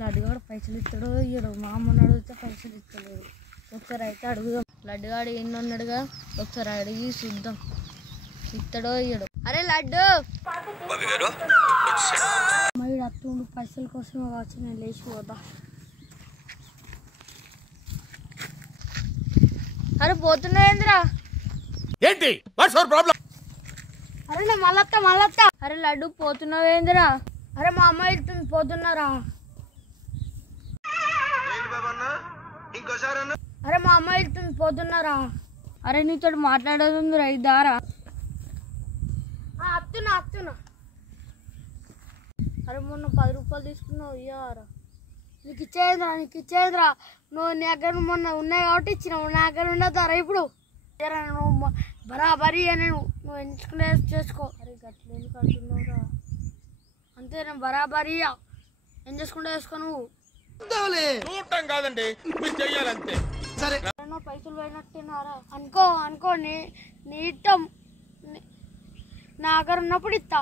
లడ్డుగాడు పైసలు ఇస్తాడో ఇయ్యడు. మా అమ్మని అడిగితే పైసలు ఇస్తలేడు. ఒకసారి అయితే అడుగుదాం. లడ్డుగాడు ఎన్ని ఉన్నాడుగా, ఒకసారి అడిగి చూద్దాం ఇస్తాడో ఇయ్యడు. అరే లడ్డు మరి అత్తుండు పైసల కోసం కావచ్చు. నేను లేచి పోదా. అరే పోతున్నాయేంద్రా? ఏంటి ప్రాబ్లం? అరే నేను మళ్ళత్తా. అరే లడ్డు పోతున్నావేంద్రా? అరే మా అమ్మాయి వెళ్తుంది, పోతున్నారా? అరే మా అమ్మాయి వెళ్తుంది, పోతున్నారా? అరే నీతో మాట్లాడేది రైదారా? అత్తున్నా. అరే మొన్న 10 రూపాయలు తీసుకున్నావు, ఇయ్యారా? నీకు ఇచ్చేదిరా. నువ్వు నీ దగ్గర మొన్న ఉన్నాయి కాబట్టి ఇచ్చినావు. నా దగ్గర ఉండదారా ఇప్పుడు? నువ్వు బరాబరి అని నువ్వు ఎంచుకునే చేసుకో. అరే గట్ల ఎందుకు అంటున్నావురా? అంతే, నేను బరాబరి ఏం చేసుకుంటే వేసుకో. నువ్వు కాదండి, సరే పైసలు పోయినట్టున్నారా? అనుకో నీ ఇష్టం. నా దగ్గర ఉన్నప్పుడు ఇస్తా.